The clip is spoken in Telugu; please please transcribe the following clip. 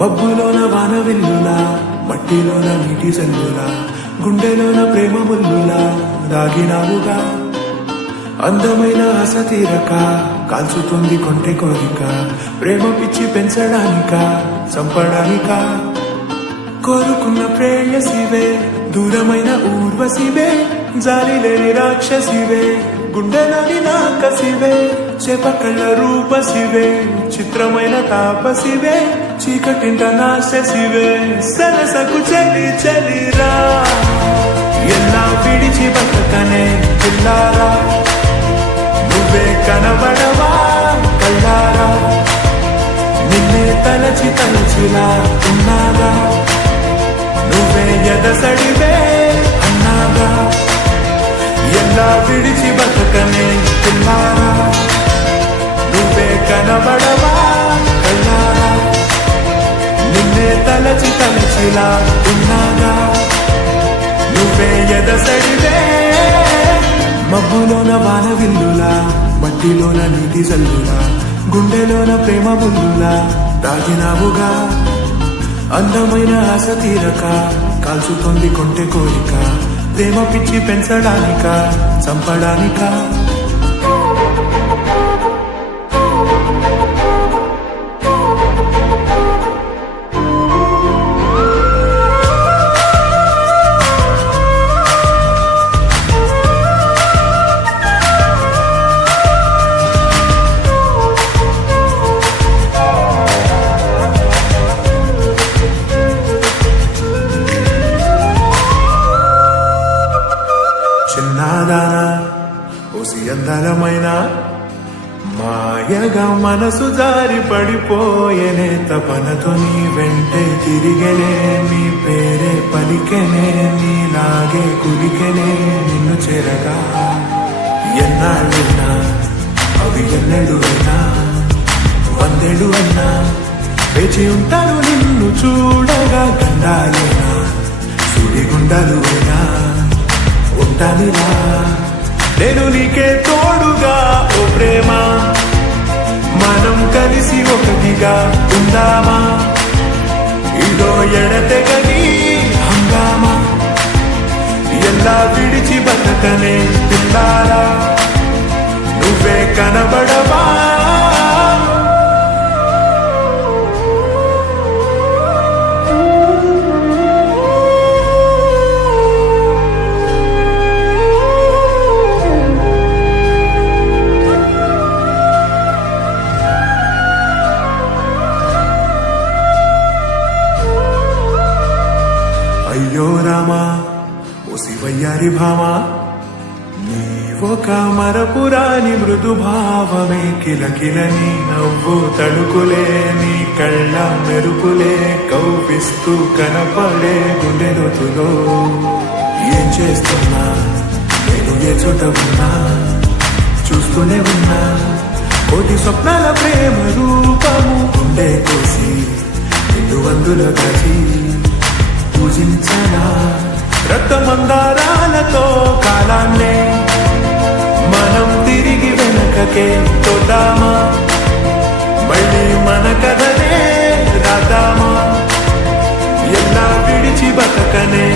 మబ్బులోన వాన వెల్లులా, మట్టిలోన నీటి జల్లులా, గుండెలోన ప్రేమ ముల్లులా దాగినావుగా. అందమైన ఆశ తీరక కాల్చుతుంది కొంటె కోరిక, ప్రేమ పిచ్చి పెంచడానిక చంపడానిక. కోరుకున్న ప్రేయసివే, దూరమైన ఊర్వశివే, జాలి లేని రాక్షసివే, గుండెలోని నాకసివే, చేపకళ్ళ రూపసివే, చిత్రమైన తాపసివే, చీకటింట నాశసివే, సరసకు చలి చలిరా. ఎలా విడిచి బతకనే పిల్లారా, నువ్వే కనబడవా కళ్ళారా, నిన్నే తలచి తలచిలా ఉన్నాగా, నువ్వే ఎదసడివే అన్నాగా. ఎలా విడిచి బతకనే పిల్లారా, నువ్వే కనబడవా కళ్ళారా, నిన్నే తలచి తలచిలా ఉన్నాగా, నువ్వే ఎదసడివే. మబ్బులోన వాన విల్లులా, మట్టిలోన నీటి జల్లులా, గుండెలోన ప్రేమ ముల్లులా దాగినావుగా. అందమైన ఆశ తీరక కాల్చుతోంది కొంటె కోరిక, ప్రేమ పిచ్చి పెంచడానిక చంపడానిక. చిన్నదానా ఓసి అందరమైన మాయగా మనసు జారి పడిపోయేనే, తపనతో నీ వెంటే తిరిగనే, నీ పేరే పలికెనే, నీలాగే కులికెనే నిన్ను చేరగా. ఎన్నాళ్ళైనా అవి ఎన్నెళ్ళు అయినా, వందేళ్ళు అయినా వేచి ఉంటాను నిన్ను చూడగా. గండాలైనా సుడిగుండాలు అయినా ఉంటానిలా, నేను నీకే తోడుగా. ఓ ప్రేమ, మనం కలిసి ఒకటిగా ఉందామా, ఇదో ఎడతెగని హంగామా. ఎలా విడిచి బతకనే పిల్లారా, నువ్వే కనబడవా. అయ్యో రామా ఓ శివయ్యారి భామా, నీ ఒక మరపురాని మృదు భావమే, కిలకిలని నవ్వు తడుకులే, నీ కళ్ళ మెరుపులే కౌపిస్తూ కనపడే గుండె నొతులో. ఏం చేస్తున్నా నేను ఏ చోట ఉన్నా, చూస్తూనే ఉన్నా కోటి స్వప్నాల ప్రేమ రూపము. గుండె కోసి నిన్ను అందులో కలిసి పూజించనా, రక్తమందారాలతో కాలాన్నే మనం తిరిగి వెనకకే తోదామా, మళ్ళీ మన కథనే రాద్దామా. ఎలా విడిచి బతకనే